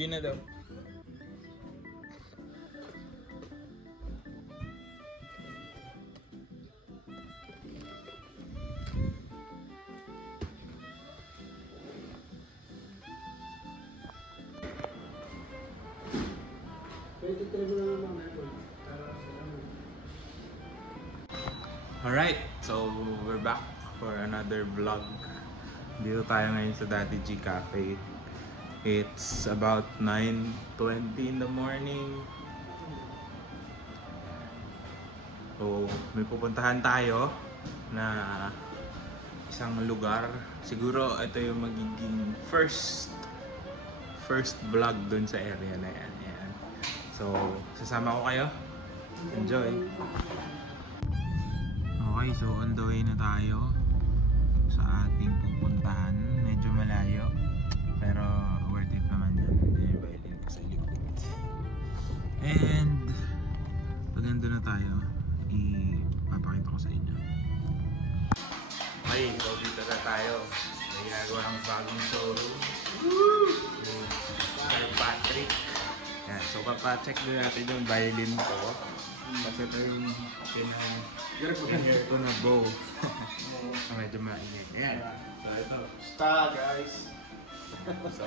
Hindi na daw. Alright, so we're back for another vlog. Dito tayo ngayon sa Daddy G Cafe. It's about 9:20 in the morning. So may pupuntahan tayo na isang lugar. Siguro ito yung magiging first vlog dun sa area na yan. Ayan. So sasama ko kayo. Enjoy! Okay, so on the way na tayo sa ating pupuntahan. Medyo malayo, pero worth it naman yan. Yung violin ko sa likod. And pag nandun na tayo, ipapakita ko sa inyo. Okay, so dito na tayo. May ginagawa ng bagong showroom. Sir Patrick. Yan, so papacheck din natin yung violin ko. Kasi ito yung pinag ko na bow. Medyo mainit. Ayan. So ito. Basta guys. So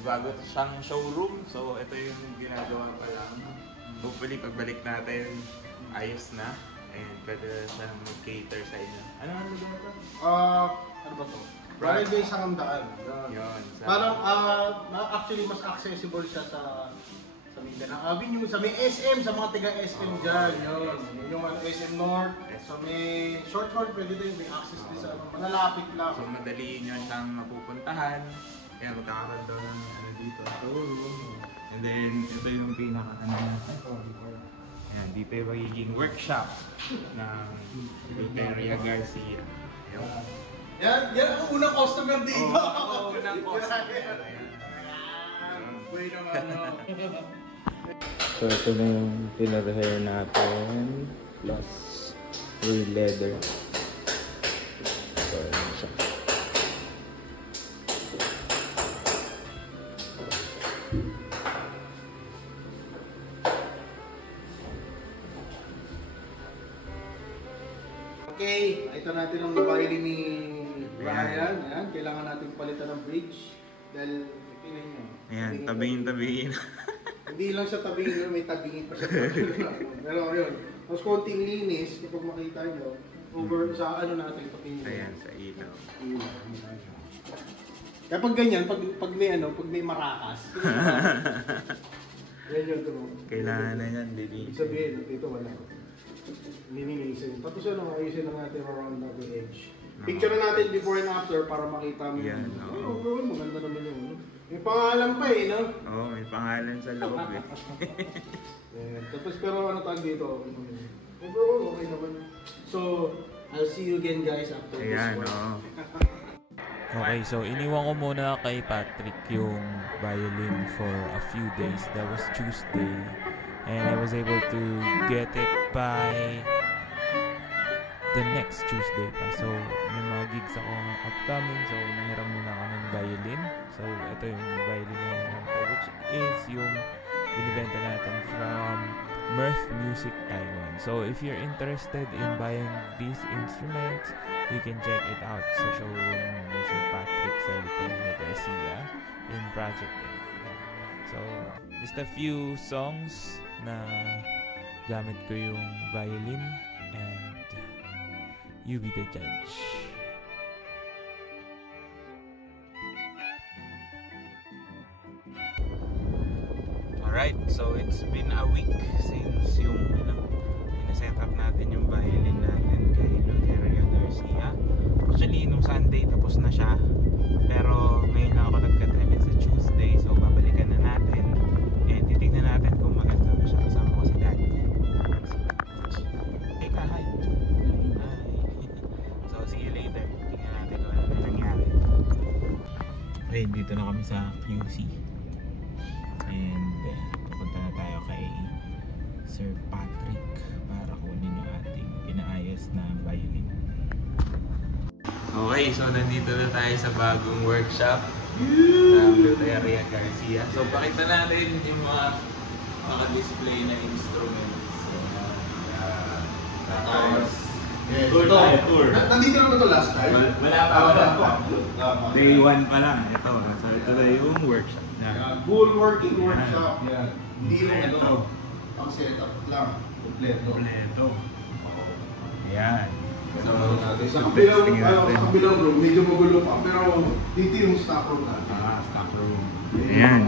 bago siyang showroom. So ito yung ginagawa pa lang. Hopefully pagbalik natin ayos na. And pwede siyang mag-cater sa inyo. Ano ba? Ano ba to? Right way sa Kamdaan. Yun. Parang actually mas accessible siya sa Mindanao. Avenue sa may SM, sa mga taga SM dyan. Yun. Yung SM North. Sa may short road, pwede din may access din sa malalapit lang. So madali nyo siyang mapupuntahan. Kaya magkakaroon daw ng ano dito. And then ito yung ayan, dito yung magiging workshop ng Luteria Garcia. Yan ang unang customer dito. Unang customer. Wait naman. So ito na yung pinag-hair natin plus real leather. So ayan siya. Okay, ito natin ang violin ni Ryan. Ayan, kailangan natin palitan ng bridge dahil tingnan nyo. Ayan, tabingin. Hindi lang siya tabingin, may tabingin pa siya. Pero yun, mas konting linis kapag makita nyo over sa ano natin tabingin. Ayan, sa ilaw. Kaya pag ganyan, pag may marakas. Yan yun ito. Kailangan na yan, Didi. Ibig sabihin, dito wala. Nilinisin. Tapos ayusin na natin around the edge. Picture na natin before and after para makita mo. Yan, oo. Maganda naman yun. May pangalan pa eh, no? Oo, may pangalan sa loob eh. Tapos pero ano tawag dito? Overall, okay naman. So, I'll see you again guys after this one. Okay, so iniwan ko muna kay Patrick yung violin for a few days. That was Tuesday. And I was able to get it by the next Tuesday pa. So, may mga gigs ako upcoming. So, nahiram muna ako ng violin. So, ito yung violin na hiniram ko, which is yung binibenta natin from Mirth Music Taiwan. So, if you're interested in buying these instruments, you can check it out sa showroom ni Sir Patrick sa Luteria Garcia in Project 8. So, just a few songs na gamit ko yung violin and you be the judge. Alright, so it's been a week since yung set up natin yung violin natin kay Luteria Garcia. Actually, nung Sunday tapos na siya. Pero ngayon lang ako nagka-time sa Tuesday. So babalikan na natin. And titignan natin kung maganda ba siya. Kasama ko si Daddy. Hey ka, hi! So see you later. Tingnan natin kung ano na nangyari. Okay, dito na kami sa QC. And pupunta na tayo kay Sir Patrick para kunin yung ating pinaayos na violin. Okay, so nandito na tayo sa bagong workshop. Area Garcia. So pakita natin yung mga display na instruments. Tapos Yes, tour. Nandito naman ito last time? Wala pa. Day 1 pa lang. Ito. So ito na yung workshop na. Full working workshop. Yan. Hindi lang ito. Ang setup lang. Kompleto. Ayan. So, sa kabilang room, medyo magulo pa. Pero dito yung stock room natin. Stock room. Ayan.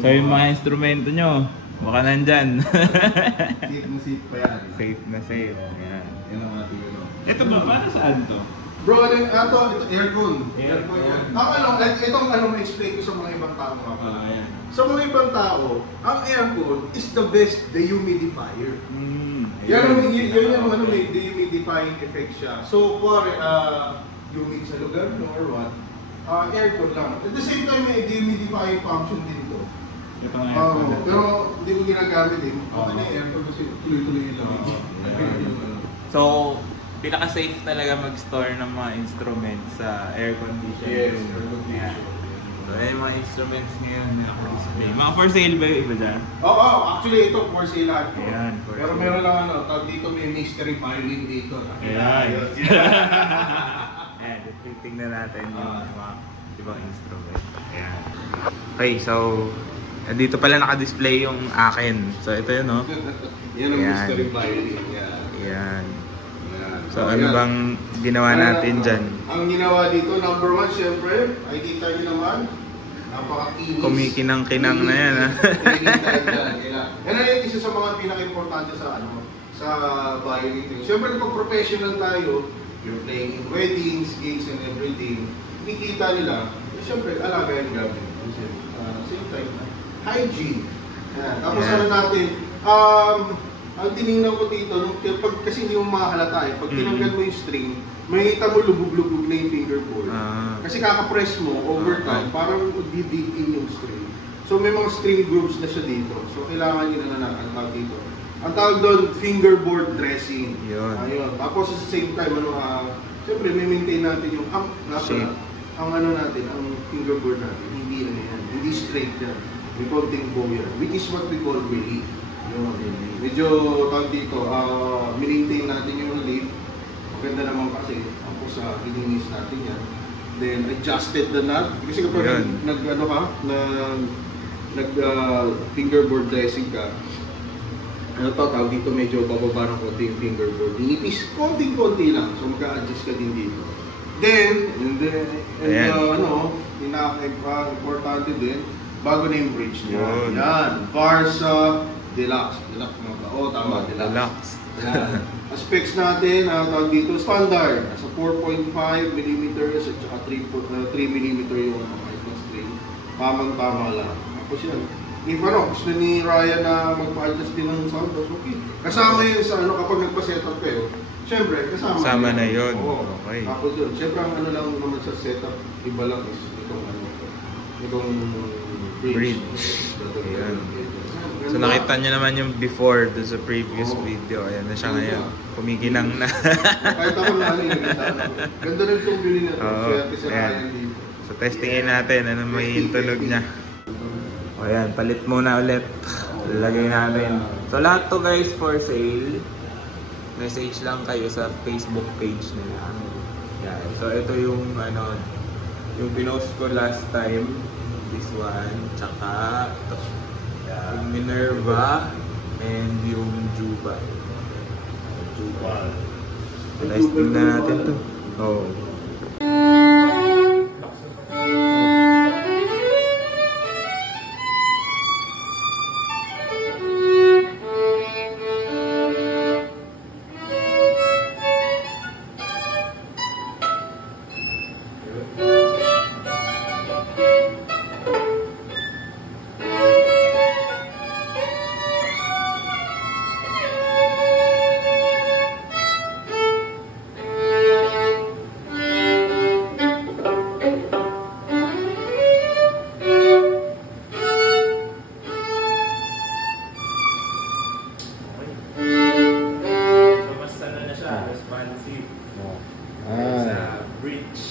So yung mga instrumento nyo, baka nandyan. Safe na safe pa yan. Safe na safe. Ayan. Yan ang ating ano. Ito ba? Para saan to? Bro, ito aircon. Aircon yan. Itong ma-explain ko sa mga ibang tao. Ayan. Sa mga ibang tao, ang aircon is the best dehumidifier. Yan yung may dehumidifying effect siya. So, kuwari, humid sa lugar no, or what, aircon lang. At the same time, may dehumidifying function din to. Ito ang aircon. Pero hindi ko ginagamit din. Okay na yung aircon kasi tuloy-tuloy yung lamig. So, pinaka-safe talaga mag-store ng mga instruments sa air condition. Yes, room. air condition. Ayan. So, ayun yung mga instruments ngayon na naka-display. Mga for sale ba yung iba dyan? Oo, actually ito for sale lahat to. Ayan, for Pero sale. meron lang tawag dito may mystery violin dito. Ayan. Ayan, tingnan natin yung mga ibang instruments. Ayan. Okay, so, dito pala naka-display yung akin. So, ito yun, no? Yan ang Ayan. mystery violin. Yan. Ayan. Ayan. So, ano bang ginawa natin dyan? Ang ginawa dito, number one, syempre, ay kita nyo naman, napaka-kinis. Kumikinang-kinang na yan, ha? Yan ay isa sa mga pinaka-importante sa violin. Syempre, kapag professional tayo, you're playing in weddings, gigs, and everything, nakikita nila, syempre, alaga yung gamit. Same time, hygiene. Yan. Tapos ano natin, ang tinignan ko dito, kasi hindi mo makahalata pag tinanggal mo yung string, makikita mo lubog-lubog na yung fingerboard. Kasi kakapress mo over time, parang di-dig in yung string. So may mga string grooves na siya dito. So kailangan nyo na ang tawag dito. Ang tawag doon, fingerboard dressing. Ayun. Tapos at the same time, siyempre may maintain natin yung shape. Ang natin, ang fingerboard natin, hindi straight yan. May konting bow yan, which is what we call relief. Medyo tawag dito, maintain natin yung relief. Maganda naman kasi, tapos ilinis natin yan. Then adjusted the knot. Kasi kapag fingerboard dressing ka, tawag dito medyo bababa ng konti yung fingerboard. Inipis, konti lang. So magka-adjust ka din dito. Then, importante din, bago na yung bridge niya. Yan, Barca Deluxe. Tama, Deluxe. Yan. Specs natin, tawag dito, standard. Sa 4.5 mm at saka 3 mm yung string. Tamang-tama lang. Tapos yan. If gusto ni Ryan na magpa-adjust din ng sound, okay. Kasama yun sa kapag nagpa-setup kayo. Siyempre, kasama na yun. Okay. Tapos yun. Siyempre, ang lang naman sa setup, iba lang is itong bridge. Ayan. So nakita nyo naman yung before doon sa previous video. Ayan na siya ngayon. Kumikinang na. Kahit ako na ganda rin itong bilhin na ito. So testingin natin ano may tunog niya. O ayan, palit muna ulit. Lagay natin. So lahat to guys for sale. Message lang kayo sa Facebook page nila. Yan. So ito yung yung pinost ko last time. This one, tsaka ito. Yung Minerva and yung Juba. Testing na natin to. Responsive. Sa bridge.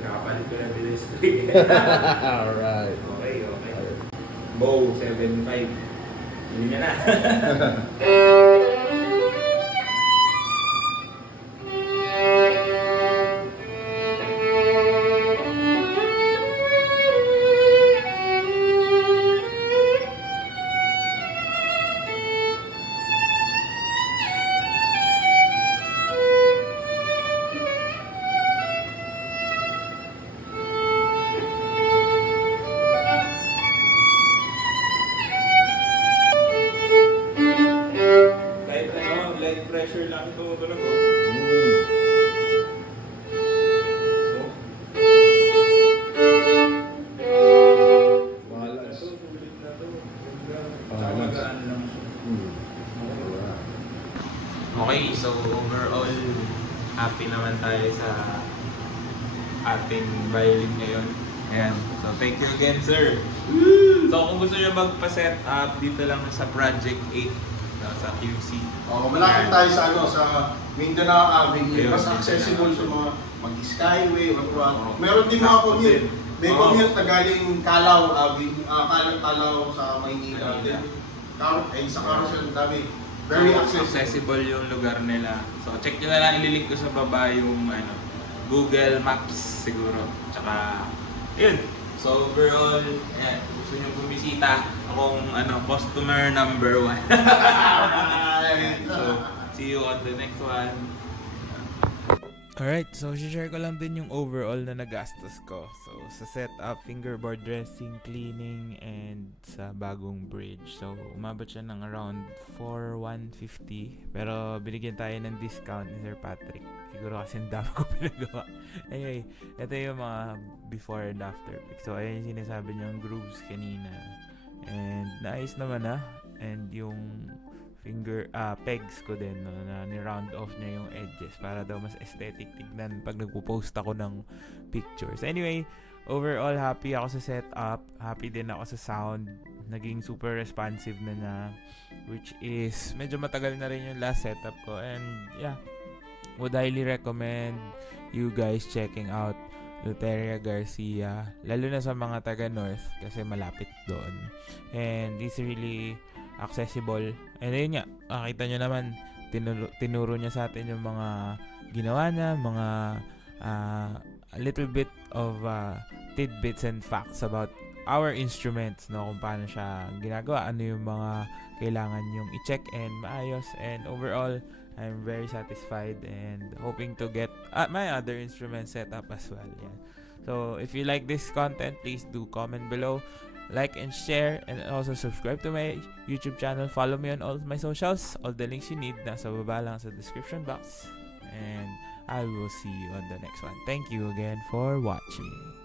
Nakapalit ko na din straight. Alright. Okay. Bow, 7.5. Hindi niya na. Pressure lang ito talaga. Balas. Sulit na to. Balas. Okay, so overall happy naman tayo sa ating violin ngayon. Ayan. So thank you again, sir. So kung gusto nyo magpa-set up dito lang sa Project 8 sa QC. Malapit tayo sa sa Mindanao Avenue. Ayun, Mas accessible sa mga mag-skyway, Oo. meron din mga commute. May Oo. commute na galing Calao Avenue, Calao sa Maynila. Maynila. Sa Carousel, dami. Very accessible. Accessible yung lugar nila. So check nyo na lang, ililink ko sa baba yung Google Maps siguro. Tsaka, yun. So overall, ayan, gusto nyo bumisita, akong customer number 1. So, see you on the next one. Alright, so share ko lang din yung overall na nagastos ko. So sa setup, fingerboard dressing, cleaning, and sa bagong bridge. So umabot siya ng around 4,150. Pero binigyan tayo ng discount ni Sir Patrick. Siguro kasi ang dami ko pinagawa. Anyway, ito yung mga before and after pic. So ayun yung sinasabi niyang grooves kanina. And naayos naman na. And yung pegs ko din, no, na ni-round off niya yung edges para daw mas aesthetic tignan pag nagpo-post ako ng pictures. Anyway, overall happy ako sa setup, happy din ako sa sound, naging super responsive na niya, which is medyo matagal na rin yung last setup ko, and yeah, would highly recommend you guys checking out Luteria Garcia, lalo na sa mga taga North kasi malapit doon, and it's really accessible. And ayun nga, makita nyo naman, tinuro niya sa atin yung mga ginawa niya, mga a little bit of tidbits and facts about our instruments, no, kung paano siya ginagawa, ano yung mga kailangan yung i-check and maayos. And overall, I'm very satisfied and hoping to get my other instruments set up as well. Yeah. So if you like this content, please do comment below, like and share, and also subscribe to my YouTube channel. Follow me on all my socials. All the links you need nasa baba lang sa description box. And I will see you on the next one. Thank you again for watching.